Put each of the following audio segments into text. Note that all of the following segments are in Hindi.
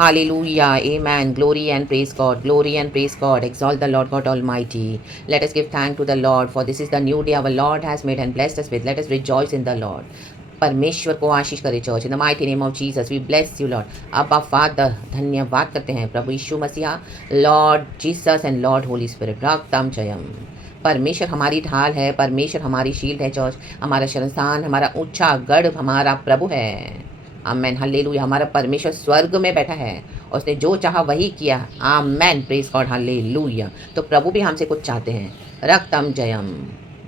Hallelujah, amen. Glory and praise God, glory and praise God. Exalt the Lord God Almighty. Let us give thanks to the Lord, for this is the new day our Lord has made and blessed us with. Let us rejoice in the Lord. परमेश्वर को आशीष करे church in the mighty name of Jesus we bless you lord अब्बा फादर धन्यवाद करते हैं प्रभु यीशु मसीहा lord Jesus and lord holy spirit रागतम जयम परमेश्वर हमारी ढाल है परमेश्वर हमारी शील्ड है चर्च हमारा शरणस्थान हमारा ऊंचा गढ़ हमारा प्रभु है आमेन हालेलुया हमारा परमेश्वर स्वर्ग में बैठा है उसने जो चाहा वही किया आमेन प्रेज गॉड हालेलुया तो प्रभु भी हमसे कुछ चाहते हैं रक्तम जयम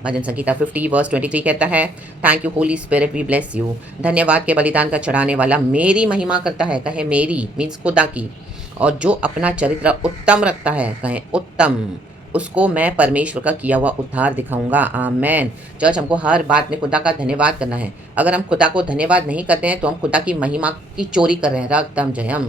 भजन संगीता 50 वर्स 23 कहता है thank you Holy Spirit we bless you धन्यवाद के बलिदान का चढ़ाने वाला मेरी महिमा करता है कहे मेरी मीन्स खुदा की और जो अपना चरित्र उत्तम रखता है कहे उत्तम उसको मैं परमेश्वर का किया हुआ उद्धार दिखाऊंगा आमेन चर्च हमको हर बात में खुदा का धन्यवाद करना है अगर हम खुदा को धन्यवाद नहीं करते हैं तो हम खुदा की महिमा की चोरी कर रहे हैं रक्तम जयम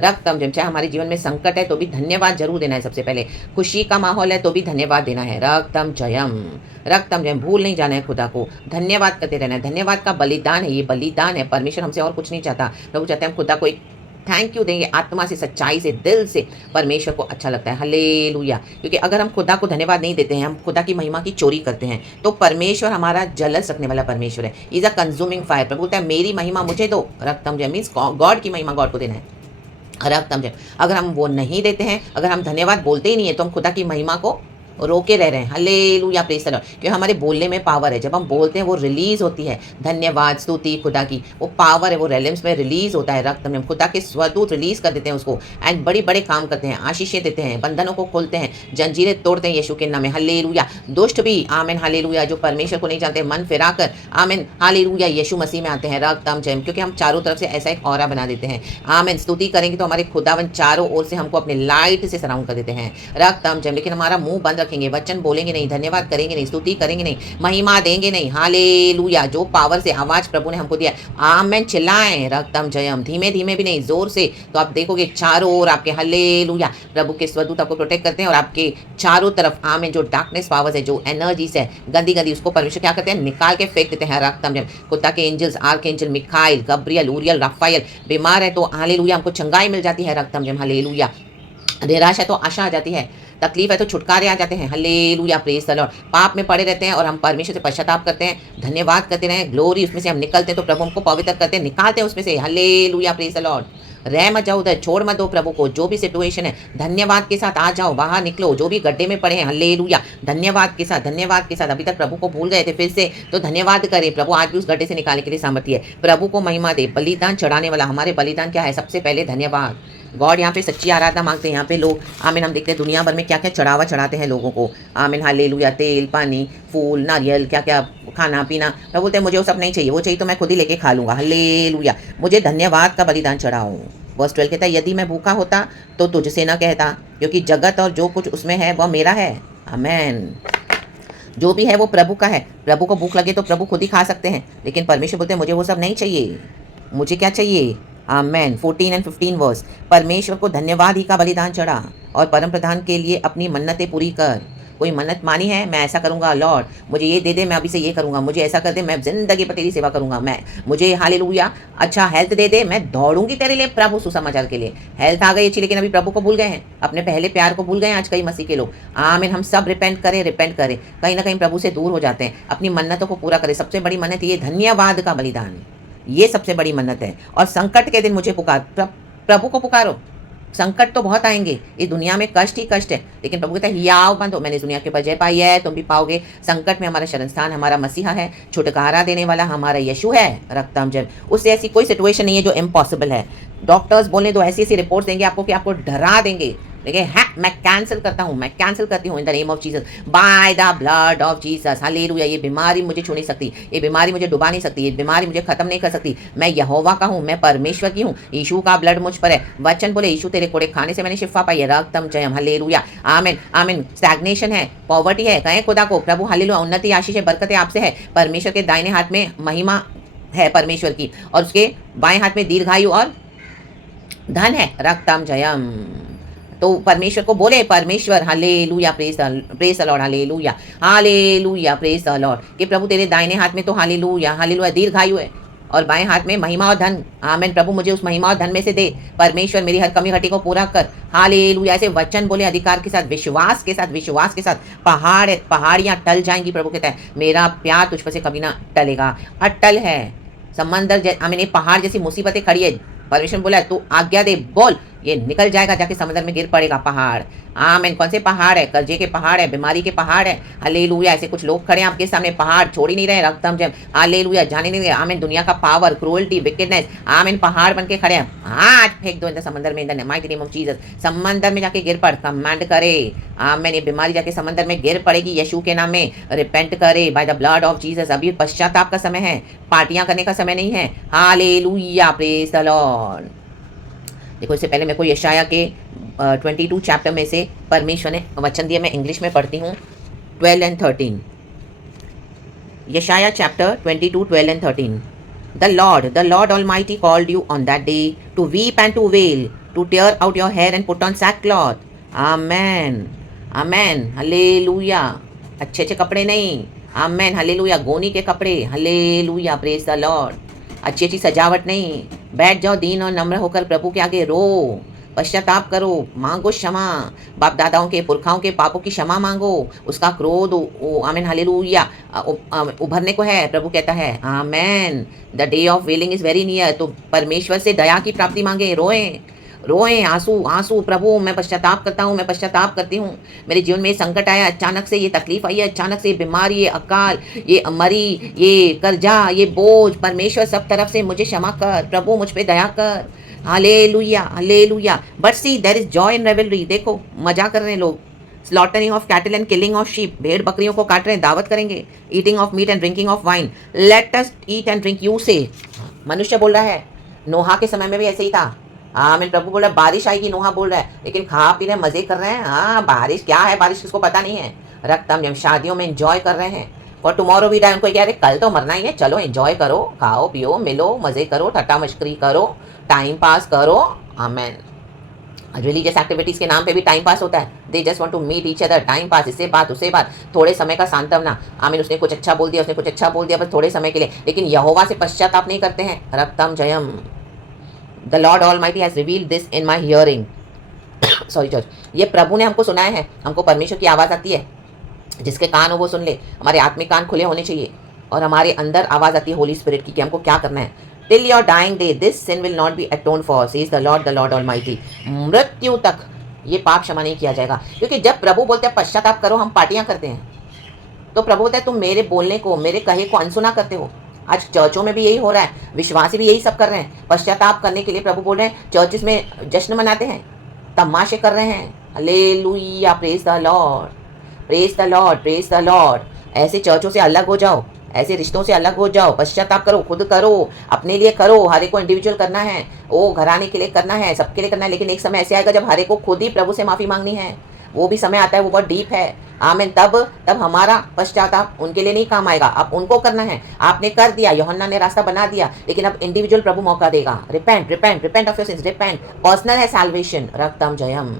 रक्तम जयम चाहे हमारे जीवन में संकट है तो भी धन्यवाद जरूर देना है सबसे पहले खुशी का माहौल है तो भी धन्यवाद देना है रक्तम जयम भूल नहीं जाना है खुदा को धन्यवाद करते रहना है धन्यवाद का बलिदान है ये बलिदान है परमेश्वर हमसे और कुछ नहीं चाहता प्रभु चाहते हैं हम खुदा को एक थैंक यू देंगे आत्मा से सच्चाई से दिल से परमेश्वर को अच्छा लगता है हालेलुया क्योंकि अगर हम खुदा को धन्यवाद नहीं देते हैं हम खुदा की महिमा की चोरी करते हैं तो परमेश्वर हमारा जलस रखने वाला परमेश्वर है इज अ कंज्यूमिंग फायर प्रभु बोलता है मेरी महिमा मुझे दो रक्तम जय मीन्स गॉड की महिमा गॉड को देना है रक्तम जय अगर हम वो नहीं देते हैं अगर हम धन्यवाद बोलते ही नहीं है तो हम खुदा की महिमा को रोके रह रहे हैं हालेलुया प्रेज़ द लॉर्ड क्योंकि हमारे बोलने में पावर है जब हम बोलते हैं वो रिलीज होती है धन्यवाद स्तुति खुदा की वो पावर है वो रेलिम्स में रिलीज होता है रक्त में खुदा के स्वदूत रिलीज कर देते हैं उसको एंड बड़े बड़े काम करते हैं आशीषें देते हैं बंधनों को खोलते हैं जंजीरें तोड़ते हैं यीशु के नाम में हालेलुया दुष्ट भी आमीन हालेलुया जो परमेश्वर को नहीं जानते मन फिराकर आमीन हालेलुया यीशु मसीह में आते हैं रक्तम जय क्योंकि हम चारों तरफ से ऐसा एक औरा बना देते हैं आमीन स्तुति करेंगे तो हमारे खुदावन चारों ओर से हमको अपने लाइट से सराउंड कर देते हैं रक्तम जय लेकिन हमारा मुंह बंद रखेंगे वचन बोलेंगे नहीं धन्यवाद करेंगे नहीं स्तुति करेंगे नहीं महिमा देंगे नहीं हालेलुया जो पावर से आवाज प्रभु ने हमको दिया आमेन चिल्लाएं रक्तम जयम धीमे धीमे भी नहीं जोर से तो आप देखोगे चारों ओर आपके हालेलुया प्रभु के स्वदूत आपको प्रोटेक्ट करते हैं और आपके चारों तरफ आमेन जो डार्कनेस पावर्स है जो एनर्जीज है गंदी गंदी उसको परमेश्वर क्या करते हैं निकाल के फेंक देते हैं रक्तम जयम खुदा के angels arch angel Michael Gabriel Uriel Raphael बीमार है तो हालेलुया हमको चंगाई मिल जाती है रक्तम जयम हालेलुया निराश है तो आशा आ जाती है तकलीफ है तो छुटकारे आ जाते हैं हालेलुया प्रेज द लॉर्ड पाप में पड़े रहते हैं और हम परमेश्वर से पश्चाताप करते हैं धन्यवाद करते रहें ग्लोरी उसमें से हम निकलते हैं तो प्रभु हमको पवित्र करते हैं निकालते हैं उसमें से हालेलुया प्रेज द लॉर्ड रह मत जाओ उधर छोड़ मत दो प्रभु को जो भी सिचुएशन है धन्यवाद के साथ आ जाओ बाहर निकलो जो भी गड्ढे में पड़े हैं हालेलुया धन्यवाद के साथ अभी तक प्रभु को भूल गए थे फिर से तो धन्यवाद करें प्रभु आज भी उस गड्ढे से निकालने के लिए सामर्थ्य है प्रभु को महिमा दे बलिदान चढ़ाने वाला हमारे बलिदान क्या है सबसे पहले धन्यवाद गॉड यहाँ पे सच्ची आराधना मांगते हैं यहाँ पे लोग आमीन हम देखते हैं दुनिया भर में क्या क्या चढ़ावा चढ़ाते हैं लोगों को आमीन हालेलुया तेल पानी फूल नारियल क्या क्या खाना पीना तो बोलते हैं मुझे वो सब नहीं चाहिए वो चाहिए तो मैं खुद ही लेके खा लूँगा हालेलुया मुझे धन्यवाद का बलिदान चढ़ाऊँ वर्स 12 कहता है यदि मैं भूखा होता तो तुझसे न कहता क्योंकि जगत और जो कुछ उसमें है वह मेरा है आमेन जो भी है वो प्रभु का है प्रभु को भूख लगे तो प्रभु खुद ही खा सकते हैं लेकिन परमेश्वर बोलते हैं मुझे वो सब नहीं चाहिए मुझे क्या चाहिए आमेन 14 एंड 15 वर्स परमेश्वर को धन्यवाद ही का बलिदान चढ़ा और परम प्रधान के लिए अपनी मन्नतें पूरी कर कोई मन्नत मानी है मैं ऐसा करूंगा लॉर्ड मुझे ये दे दे मैं अभी से ये करूंगा मुझे ऐसा कर दे मैं जिंदगी पर तेरी सेवा करूंगा मैं मुझे हालेलुया अच्छा हेल्थ दे दे मैं दौड़ूंगी तेरे लिए प्रभु सुसमाचार के लिए हेल्थ आ गई अच्छी लेकिन अभी प्रभु को भूल गए हैं अपने पहले प्यार को भूल गए हैं आज कई मसीह के लोग आमीन हम सब रिपेंट करें कहीं ना कहीं प्रभु से दूर हो जाते हैं अपनी मन्नतों को पूरा करें सबसे बड़ी मन्नत ये धन्यवाद का बलिदान ये सबसे बड़ी मन्नत है और संकट के दिन मुझे पुकार प्रभु को पुकारो संकट तो बहुत आएंगे इस दुनिया में कष्ट ही कष्ट है लेकिन प्रभु कहता है हियाव बंद हो मैंने इस दुनिया के ऊपर जय पाई है तुम भी पाओगे संकट में हमारा शरणस्थान हमारा मसीहा है छुटकारा देने वाला हमारा यीशु है रक्तम जय उससे ऐसी कोई सिचुएशन नहीं है जो इम्पॉसिबल है डॉक्टर्स बोलने दो ऐसी ऐसी रिपोर्ट्स देंगे आपको कि आपको डरा देंगे लेकिन है मैं कैंसिल करती हूँ इन the name of Jesus by the blood of Jesus hallelujah ये बीमारी मुझे छू नहीं सकती ये बीमारी मुझे डुबा नहीं सकती ये बीमारी मुझे खत्म नहीं कर सकती मैं यहोवा का हूँ मैं परमेश्वर की हूँ यीशु का ब्लड मुझ पर है वचन बोले यीशु तेरे कोड़े खाने से मैंने शिफा पाई है रक्तम जयम हालेलुया आमीन आमीन स्टैग्नेशन है पॉवर्टी है कहें खुदा को प्रभु हालेलुया उन्नति आशीष है बरकतें आपसे है परमेश्वर के दाहिने हाथ में महिमा है परमेश्वर की और उसके बाएं हाथ में दीर्घायु और धन है रक्तम जयम तो परमेश्वर को बोले परमेश्वर hallelujah praise the Lord hallelujah praise the Lord कि प्रभु तेरे दाहिने हाथ में तो हालेलुया दीर्घायु है और बाएं हाथ में महिमा और धन। आमीन। प्रभु मुझे उस महिमा और धन में से दे। परमेश्वर मेरी हर कमी घटी को पूरा कर। हालेलुया। ऐसे वचन बोले अधिकार के साथ, विश्वास के साथ, विश्वास के साथ। पहाड़ियां टल जाएंगी। प्रभु कहता है मेरा प्यार तुझ पर से कभी ना टलेगा। अटल है समंदर। आमीन। ये पहाड़ जैसी मुसीबतें खड़ी है, परमेश्वर बोला तू आज्ञा दे, बोल, ये निकल जाएगा, जाके समंदर में गिर पड़ेगा पहाड़। आमीन। कौन से पहाड़ है? कर्जे के पहाड़ है, बीमारी के पहाड़ है। हालेलुया। ऐसे कुछ लोग खड़े हैं आपके सामने, पहाड़ छोड़ ही नहीं रहे, रक्तम जम। हालेलुया। जाने नहीं रहे। आमीन। दुनिया का पावर, क्रूअल्टी, विकेडनेस, आमीन, पहाड़ बन के खड़े हैं। आज फेंक दो इन समंदर में, इन the mighty name of Jesus. समंदर में जाके गिर पड़, कमांड करे। आमीन। ये बीमारी जाके समंदर में गिर पड़ेगी यीशु के नाम में। रिपेंट करे bye the blood of Jesus. अभी पश्चाताप का समय है, पार्टियां करने का समय नहीं है। हालेलुया। Praise the Lord. देखो इससे पहले मेरे को यशाया के 22 चैप्टर में से परमेश्वर ने वचन दिया, मैं इंग्लिश में पढ़ती हूँ 12 and 13। यशाया chapter 22, 12 and 13। The Lord Almighty called you on that day to weep and to wail, to tear out your hair and put on sackcloth. Amen. Amen. Hallelujah. अच्छे अच्छे कपड़े नहीं, आमेन, हालेलुया, गोनी के कपड़े, हालेलुया, प्रेज द लॉर्ड। अच्छी अच्छी सजावट नहीं, बैठ जाओ दीन और नम्र होकर प्रभु के आगे, रो, पश्चाताप करो, मांगो क्षमा, बाप दादाओं के पुरखाओं के पापों की क्षमा मांगो, उसका क्रोध आमेन, हालेलुया, उभरने को है। प्रभु कहता है आमेन, the day of wailing is very near. तो परमेश्वर से दया की प्राप्ति मांगे, रोएं रोएं, आंसू आंसू, प्रभु मैं पश्चाताप करता हूँ, मैं पश्चाताप करती हूँ, मेरे जीवन में ये संकट आया, अचानक से ये तकलीफ आई है, अचानक से ये बीमारी, ये अकाल, ये मरी, ये कर्जा, ये बोझ, परमेश्वर सब तरफ से मुझे क्षमा कर, प्रभु मुझ पे दया कर। Hallelujah, hallelujah. But see there is joy in revelry. देखो मजा कर रहे हैं लोग, slaughtering of cattle and killing of sheep, भेड़ बकरियों को काट रहे हैं, दावत करेंगे, eating of meat and drinking of wine, let us eat and drink, you say. मनुष्य बोल रहा है, नोहा के समय में भी ऐसे ही था। आमीन। प्रभु बोल रहा है बारिश आएगी, नोहा बोल रहा है, लेकिन खा पी रहे, मजे कर रहे हैं। हाँ, बारिश क्या है, बारिश किसको पता नहीं है। रक्तम जब शादियों में एंजॉय कर रहे हैं, और टुमारो भी डाई, उनको क्या है, कल तो मरना ही है, चलो एंजॉय करो, खाओ पियो, मिलो, मजे करो, ठट्टा मस्करी करो, टाइम पास करो। आमीन। रिलीजियस एक्टिविटीज के नाम पे भी टाइम पास होता है। They just want to meet each other, time pass, इससे बात उससे बात, थोड़े समय का सांत्वना। आमीन। उसने कुछ अच्छा बोल दिया, उसने कुछ अच्छा बोल दिया, बस थोड़े समय के लिए, लेकिन यहोवा से पश्चाताप नहीं करते हैं। रक्तम Jayam. The Lord Almighty has revealed this in my hearing. Sorry church, ये प्रभु ने हमको सुनाया है। हमको परमेश्वर की आवाज़ आती है, जिसके कान हो वो सुन ले। हमारे आत्मिक कान खुले होने चाहिए, और हमारे अंदर आवाज़ आती है होली स्पिरिट की कि हमको क्या करना है। Till your dying day this sin will not be atoned for, says the lord almighty. मृत्यु तक ये पाप क्षमा नहीं किया जाएगा। क्योंकि जब प्रभु बोलते हैं पश्चाताप करो, हम पार्टियां करते हैं, तो प्रभु बोलता है तुम मेरे बोलने को, मेरे कहे को अनसुना करते हो। आज चर्चों में भी यही हो रहा है, विश्वासी भी यही सब कर रहे हैं। पश्चाताप करने के लिए प्रभु बोल रहे हैं, चर्चेस में जश्न मनाते हैं, तमाशे कर रहे हैं। Hallelujah, praise the lord, praise the lord, praise the Lord. ऐसे चर्चों से अलग हो जाओ, ऐसे रिश्तों से अलग हो जाओ, पश्चाताप करो, खुद करो, अपने लिए करो, हर एक को इंडिविजुअल करना है, वो घराने के लिए करना है, सबके लिए करना है। लेकिन एक समय ऐसे आएगा जब हर एक को खुद ही प्रभु से माफ़ी मांगनी है। वो भी समय आता है, वो बहुत डीप है। आमीन। तब हमारा पश्चाताप उनके लिए नहीं काम आएगा, अब उनको करना है। आपने कर दिया, यूहन्ना ने रास्ता बना दिया, लेकिन अब इंडिविजुअल प्रभु मौका देगा। Repent, repent, repent of your sins, repent. Personal है सैल्वेशन। रक्तम जयम।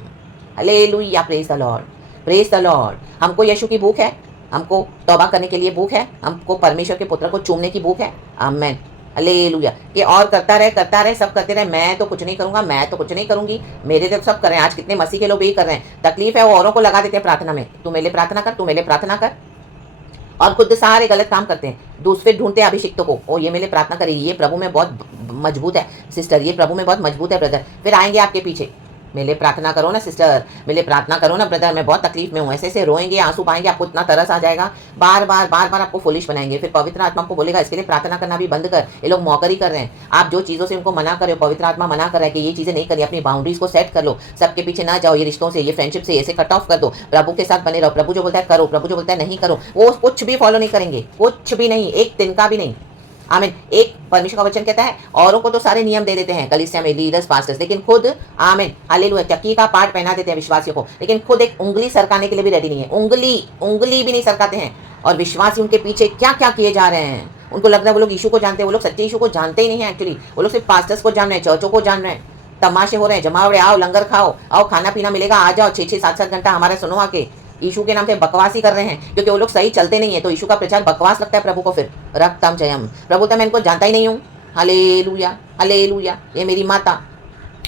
Hallelujah, praise the lord, praise the lord. हमको यीशु की भूख है, हमको तौबा करने के लिए भूख है, हमको परमेश्वर के पुत्र को चूमने की भूख है। आमीन। हालेलुया। ये और करता रहे, सब करते रहे, मैं तो कुछ नहीं करूंगा, मैं तो कुछ नहीं करूंगी, मेरे लिए तो सब कर रहे हैं। आज कितने मसीह के लोग यही कर रहे हैं। तकलीफ है वो औरों को लगा देते हैं प्रार्थना में, तू मेरे लिए प्रार्थना कर, तू मेरे लिए प्रार्थना कर, और खुद सारे गलत काम करते हैं। दूसरे ढूंढते हैं अभिषिक्तों को, ओ ये मेरे लिए प्रार्थना करे, ये प्रभु में बहुत मजबूत है सिस्टर, ये प्रभु में बहुत मजबूत है ब्रदर। फिर आएंगे आपके पीछे, मेरे लिए प्रार्थना करो ना सिस्टर, मेरे लिए प्रार्थना करो ना ब्रदर, मैं बहुत तकलीफ में हूँ। ऐसे ऐसे रोएंगे, आंसू पाएंगे, आपको इतना तरस आ जाएगा, बार बार आपको फुलिश बनाएंगे। फिर पवित्र आत्मा आपको बोलेगा इसके लिए प्रार्थना करना भी बंद कर। ये लोग मौकरी कर रहे हैं। आप जो चीज़ों से उनको मना करे, पवित्र आत्मा मना कर रहा है कि ये चीज़ें नहीं करिए, अपनी बाउंड्रीज को सेट कर लो, सबके पीछे ना जाओ, ये रिश्तों से, ये फ्रेंडशिप से ऐसे कट ऑफ कर दो, प्रभु के साथ बने रहो। प्रभु जो बोलता है करो, प्रभु जो बोलता है नहीं करो, वो कुछ भी फॉलो नहीं करेंगे, कुछ भी नहीं, एक तिनका भी नहीं। आमीन। एक परमेश्वर का वचन कहता है, औरों को तो सारे नियम दे देते हैं कलीसिया में, लीडर्स, पास्टर्स, लेकिन खुद, आमीन, हालेलुया, चक्की का पार्ट पहना देते हैं विश्वासियों को, लेकिन खुद एक उंगली सरकाने के लिए भी रेडी नहीं है। उंगली भी नहीं सरकाते हैं। और विश्वासी उनके पीछे क्या क्या किए जा रहे हैं। उनको लग रहा है वो लोग यीशु को जानते हैं, वो लोग सच्चे यीशु को जानते ही नहीं है। एक्चुअली वो लोग सिर्फ पास्टर्स को जान रहे हैं, चर्चों को जान रहे हैं। तमाशे हो रहे हैं, जमावड़े, आओ लंगर खाओ, आओ खाना पीना मिलेगा, आ जाओ, 6-6, 7-7 घंटा हमारा सुनो आके। यीशु के नाम से बकवास ही कर रहे हैं, क्योंकि वो लोग सही चलते नहीं है, तो यीशु का प्रचार बकवास लगता है प्रभु को। फिर रक्तम जयम। प्रभु बोलता है मैं इनको जानता ही नहीं हूँ, हालेलुया, हालेलुया। ये मेरी माता,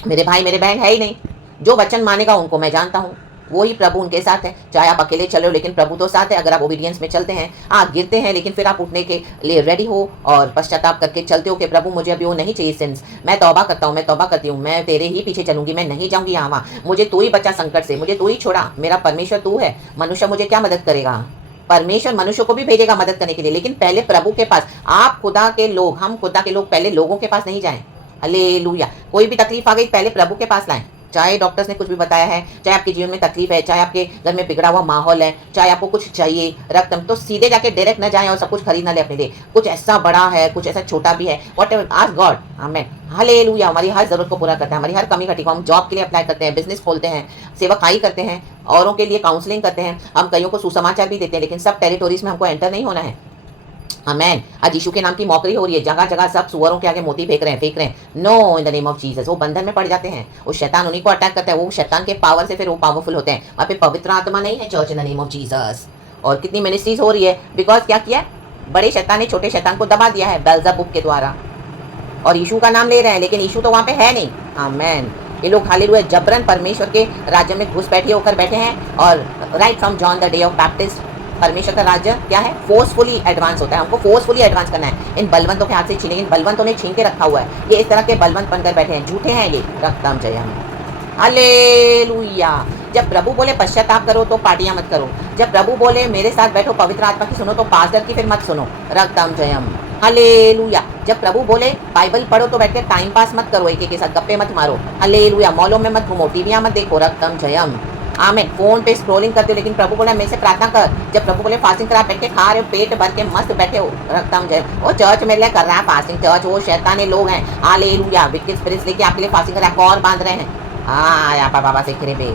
मेरे भाई, मेरे बहन है ही नहीं। जो वचन मानेगा उनको मैं जानता हूँ, वही प्रभु उनके साथ है। चाहे आप अकेले चल रहे हो, लेकिन प्रभु तो साथ है। अगर आप ओबीडियंस में चलते हैं, आप गिरते हैं, लेकिन फिर आप उठने के लिए रेडी हो और पश्चाताप करके चलते हो कि प्रभु मुझे अभी वो नहीं चाहिए सिंस, मैं तौबा करता हूँ, मैं तौबा करती हूँ, मैं तेरे ही पीछे चलूंगी, मैं नहीं जाऊंगी यहाँ वहाँ, मुझे तू ही बचा संकट से, मुझे तू ही छोड़ा, मेरा परमेश्वर तू है। मनुष्य मुझे क्या मदद करेगा? परमेश्वर मनुष्य को भी भेजेगा मदद करने के लिए, लेकिन पहले प्रभु के पास। आप खुदा के लोग, हम खुदा के लोग पहले लोगों के पास नहीं जाएं। हालेलुया। कोई भी तकलीफ आ गई, पहले प्रभु के पास लाएं। चाहे डॉक्टर्स ने कुछ भी बताया है, चाहे आपके जीवन में तकलीफ है, चाहे आपके घर में बिगड़ा हुआ माहौल है, चाहे आपको कुछ चाहिए रकम, तो सीधे जाके डायरेक्ट न जाएं और सब कुछ खरीद ना ले अपने लिए। कुछ ऐसा बड़ा है, कुछ ऐसा छोटा भी है, व्हाटएवर, आस्क गॉड। आमेन, हालेलुया। हमारी हर जरूरत को पूरा करता है, हमारी हर कमी घटी को। हम जॉब के लिए अप्लाई करते हैं, बिजनेस खोलते हैं, सेवकाई करते हैं, औरों के लिए काउंसलिंग करते हैं, हम कईयों को सुसमाचार भी देते हैं, लेकिन सब टेरिटोरीज में हमको एंटर नहीं होना है। आमेन। आज यीशु के नाम की मौकरी हो रही है, जगह जगह सब सुअरों के आगे मोती फेंक रहे हैं। No, in the name of Jesus. वो बंधन में पड़ जाते हैं, वो शैतान उन्हीं को अटैक करता है, वो शैतान के पावर से फिर वो पावरफुल होते हैं। वहाँ पे पवित्र आत्मा नहीं है। Church in the name of Jesus. और कितनी मिनिस्ट्रीज हो रही है, बिकॉज क्या किया, बड़े शैतान ने छोटे शैतान को दबा दिया है बेल्ज़ेबुब के द्वारा, और यीशु का नाम ले रहे हैं, लेकिन यीशु तो वहाँ पे है नहीं। आमेन। ये लोग हालेलुया जबरन परमेश्वर के राज्य में घुस बैठे होकर बैठे हैं। और right from John the day of Baptist, परमेश्वर का राज्य क्या है, फोर्सफुली एडवांस होता है। हमको फोर्सफुली एडवांस करना है। इन बलवंतों के हाथ से छीने, इन बलवंतों ने छीन के रखा हुआ है। ये इस तरह के बलवंत बनकर बैठे हैं, झूठे हैं ये। रक्तम जय हमें। हालेलुया। जब प्रभु बोले पश्चाताप करो तो पार्टियां मत करो। जब प्रभु बोले मेरे साथ बैठो, पवित्र आत्मा की सुनो, तो पास्टर की फिर मत सुनो। रक्तम जयम। हालेलुया। जब प्रभु बोले बाइबल पढ़ो तो बैठ के टाइम पास मत करो, एक के साथ गप्पे मत मारो। हालेलुया। मॉलों में मत घूमो, टीवियां मत देखो। रक्तम जयम। आमेन। फोन पे स्क्रोलिंग करते हो, लेकिन प्रभु बोला मेरे से प्रार्थना कर। जब प्रभु बोले फास्टिंग कर, आप बैठ के खा रहे हो, पेट भर के मस्त बैठे हो। रक्तम जय। वो चर्च मेरे लिए कर रहा है फास्टिंग, चर्च वो शैतानी लोग हैं। हालेलुया। विकेट स्पिरिट्स लेके आपके लिए फास्टिंग कर रहा है, और बांध रहे हैं। हाँ, बाबा से खिरे पे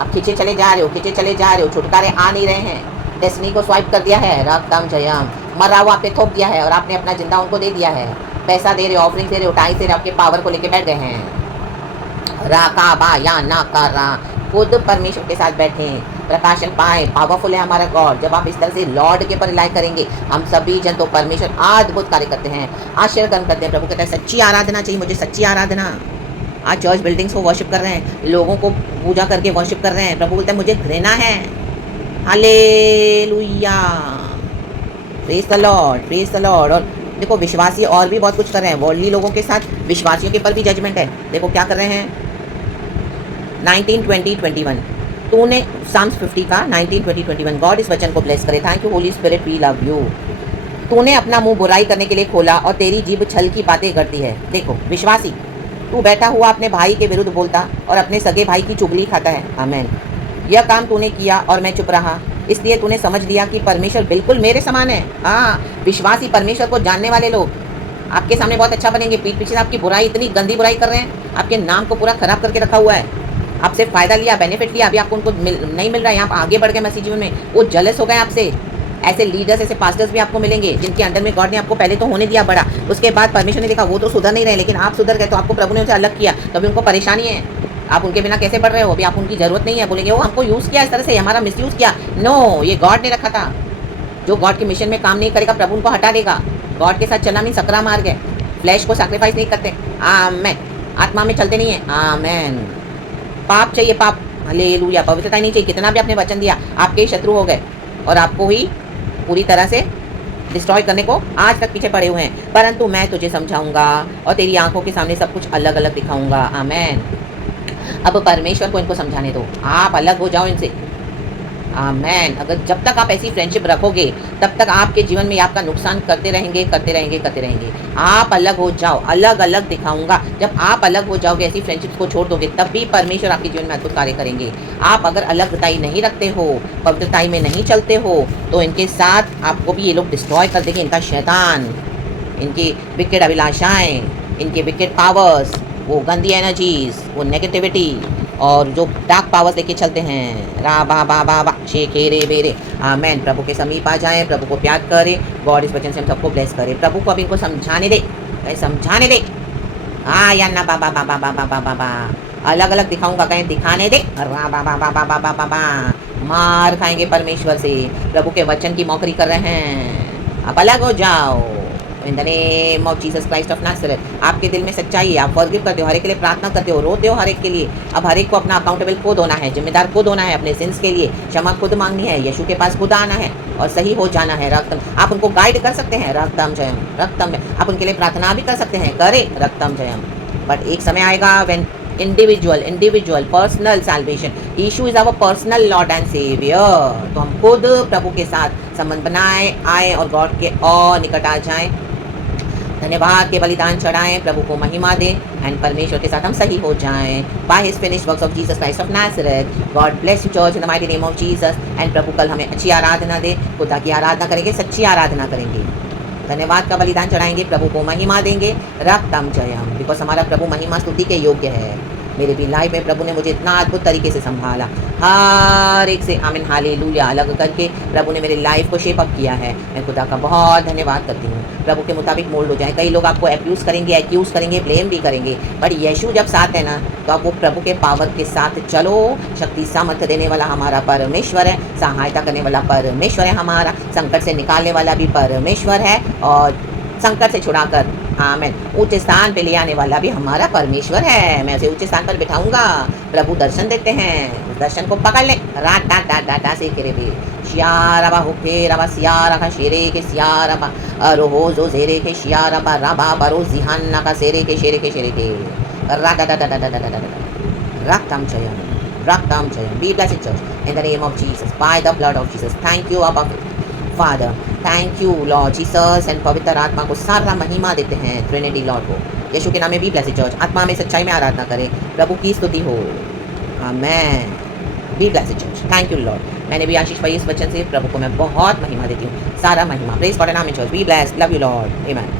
आप खींचे चले जा रहे हो, खींचे चले जा रहे हो, छुटकारे आ नहीं रहे हैं। डेस्टिनी को स्वाइप कर दिया है। रक्तम जयम। मरा हुआ आपने थोप दिया है और आपने अपना जिंदा उनको दे दिया है। पैसा दे रहे हो, ऑफरिंग दे रहे हो, टाई दे रहे हो, आपके पावर को लेके बैठ गए हैं। राका बा या ना कर रहा, खुद परमेश्वर के साथ बैठे, प्रकाशन पाए। पावरफुल है हमारा गॉड। जब आप इस तरह से लॉर्ड के ऊपर रिलाई करेंगे, हम सभी जन, तो परमेश्वर अद्भुत कार्य करते हैं, आश्चर्य कर्म करते हैं। प्रभु कहता है सच्ची आराधना चाहिए मुझे, सच्ची आराधना। आज चर्च बिल्डिंग्स को वर्शिप कर रहे हैं, लोगों को पूजा करके वर्शिप कर रहे हैं। प्रभु बोलता है मुझे घृणा है। Hallelujah. Praise the lord, praise the Lord. और देखो विश्वासी और भी बहुत कुछ कर रहे हैं। वर्ल्डली लोगों के साथ विश्वासियों के ऊपर भी जजमेंट है। देखो क्या कर रहे हैं। 19, 20, 21 तूने साम्स 50 का 19, 20, 21 गॉड इस वचन को ब्लेस करे। Thank you Holy Spirit, we love you. तूने अपना मुंह बुराई करने के लिए खोला और तेरी जीभ छल की बातें करती है। देखो विश्वासी, तू बैठा हुआ अपने भाई के विरुद्ध बोलता और अपने सगे भाई की चुगली खाता है। आमेन। यह काम तूने किया और मैं चुप रहा, इसलिए तूने समझ लिया कि परमेश्वर बिल्कुल मेरे समान है। हाँ, विश्वासी, परमेश्वर को जानने वाले लोग आपके सामने बहुत अच्छा बनेंगे। पीठ पीछे आपकी बुराई, इतनी गंदी बुराई कर रहे हैं, आपके नाम को पूरा खराब करके रखा हुआ है। आपसे फ़ायदा लिया, बेनिफिट लिया, अभी आपको उनको नहीं मिल रहा है। आप आगे बढ़ गए मसीह जीवन में, वो जलस हो गए आपसे। ऐसे लीडर्स, ऐसे पास्टर्स भी आपको मिलेंगे जिनके अंडर में गॉड ने आपको पहले तो होने दिया बड़ा, उसके बाद परमेश्वर ने देखा वो तो सुधर नहीं रहे, लेकिन आप सुधर गए, तो आपको प्रभु ने उनसे अलग किया। तो अभी उनको परेशानी है, आप उनके बिना कैसे बढ़ रहे हो। अभी आप उनकी ज़रूरत नहीं है। बोलेंगे वो हमको यूज़ किया इस तरह से, हमारा मिस यूज़ किया। नो, ये गॉड ने रखा था। जो गॉड के मिशन में काम नहीं करेगा, प्रभु उनको हटा देगा। गॉड के साथ चलना नहीं, सकरा मार गए। फ्लैश को सैक्रिफाइस नहीं करते। आमेन। आत्मा में चलते नहीं है। आमेन। पाप चाहिए, पाप। हालेलुया। पवित्रता नहीं चाहिए। कितना भी आपने वचन दिया, आपके ही शत्रु हो गए और आपको ही पूरी तरह से डिस्ट्रॉय करने को आज तक पीछे पड़े हुए हैं। परंतु मैं तुझे समझाऊंगा और तेरी आंखों के सामने सब कुछ अलग अलग दिखाऊंगा। आमेन। अब परमेश्वर को इनको समझाने दो, आप अलग हो जाओ इनसे। आमेन। अगर जब तक आप ऐसी फ्रेंडशिप रखोगे, तब तक आपके जीवन में आपका नुकसान करते रहेंगे, करते रहेंगे, करते रहेंगे। आप अलग हो जाओ, अलग अलग दिखाऊंगा। जब आप अलग हो जाओगे, ऐसी फ्रेंडशिप को छोड़ दोगे, तब भी परमेश्वर आपके जीवन में अद्भुत कार्य करेंगे। आप अगर अलगताई नहीं रखते हो, पवित्रताई में नहीं चलते हो, तो इनके साथ आपको भी ये लोग डिस्ट्रॉय कर देंगे। इनका शैतान, इनकी विकेट अभिलाषाएँ, इनके विकेट पावर्स, वो गंदी एनर्जीज, वो नेगेटिविटी और जो डार्क पावर्स लेके चलते हैं। रा बा बा बा बा शेखे रे बेरे। आमेन। प्रभु के समीप आ जाएं, प्रभु को प्यार करें। गॉड इस वचन से हम सबको ब्लेस करें। प्रभु को अभी इनको समझाने दे, समझाने दे। हाँ या ना बा बा बा बा बा बा बा बा बा। अलग अलग दिखाऊंगा, कहीं दिखाने दे। रा बा बा बा बा बा बा बा बा। मार खाएंगे परमेश्वर से। प्रभु के वचन की मौकरी कर रहे हैं। आप अलग हो जाओ। In the name of Jesus Christ of Nazareth, आपके दिल में सच्चाई है, आप फॉरगिव करते हो, हर एक के लिए प्रार्थना करते हो, रोते हो हर एक के लिए। अब हर एक को अपना अकाउंटेबल खुद होना है, जिम्मेदार खुद होना है अपने सिंस के लिए, क्षमा खुद मांगनी है, यीशु के पास खुद आना है और सही हो जाना है। रक्तम, आप उनको गाइड कर सकते हैं, रक्तम जयम, रक्तम में आप उनके लिए प्रार्थना भी कर सकते हैं, करे रक्तम जयम। बट एक समय आएगा when individual personal salvation, Yeshu is our personal Lord and Saviour. तो हम खुद प्रभु के साथ संबंध बनाए आए और गॉड के और निकट आ जाएं, धन्यवाद के बलिदान चढ़ाएं, प्रभु को महिमा दें एंड परमेश्वर के साथ हम सही हो जाएं। By his finished works of Jesus Christ of Nazareth, God bless you church in the mighty name of Jesus. And प्रभु कल हमें अच्छी आराधना दे, खुदा की आराधना करेंगे, सच्ची आराधना करेंगे, धन्यवाद का बलिदान चढ़ाएंगे, प्रभु को महिमा देंगे, रक्तम जयम, बिकॉज हमारा प्रभु महिमा स्तुति के योग्य है। मेरे भी लाइफ में प्रभु ने मुझे इतना अद्भुत तरीके से संभाला, हर एक से आमीन हालेलुया अलग करके प्रभु ने मेरी लाइफ को शेप अप किया है। मैं खुदा का बहुत धन्यवाद करती हूँ। प्रभु के मुताबिक मोल्ड हो जाए। कई लोग आपको अब्यूज़ करेंगे, एक्यूज़ करेंगे, ब्लेम भी करेंगे, बट यीशु जब साथ है ना, तो आप वो प्रभु के पावर के साथ चलो। शक्ति सामर्थ्य देने वाला हमारा परमेश्वर है, सहायता करने वाला परमेश्वर है हमारा, संकट से निकालने वाला भी परमेश्वर है, और संकट से छुड़ाकर आमेन ऊंचे स्थान पे ले आने वाला भी हमारा परमेश्वर है। मैं उसे ऊंचे स्थान पर बिठाऊंगा। प्रभु दर्शन देते हैं, उस दर्शन को पकड़ ले। राट डाट डाट डाटा से करे भी शियारबा हुके रबा सियारा का शेरे के सियारबा रोहो जो जेरे के शियारबा रबा बरो जिहान्ना का शेरे के राट डाट डाट डाट डाट रक्तम जयम, रक्तम जयम। Be blessed church in the name of Jesus, by the blood of Jesus. Thank you अबा father, thank you lord Jesus and पवित्र आत्मा को सारा महिमा देते हैं, ट्रिनिटी लॉर्ड को। यीशु के नाम में भी ब्लेस्ड चर्च आत्मा में सच्चाई में आराधना करें, प्रभु की स्तुति हो। आमेन। Be blessed church, thank you lord. मैंने भी आशीष पाई इस वचन से, प्रभु को मैं बहुत महिमा देती हूँ, सारा महिमा। Praise God and amen church, be blessed, love you Lord, amen.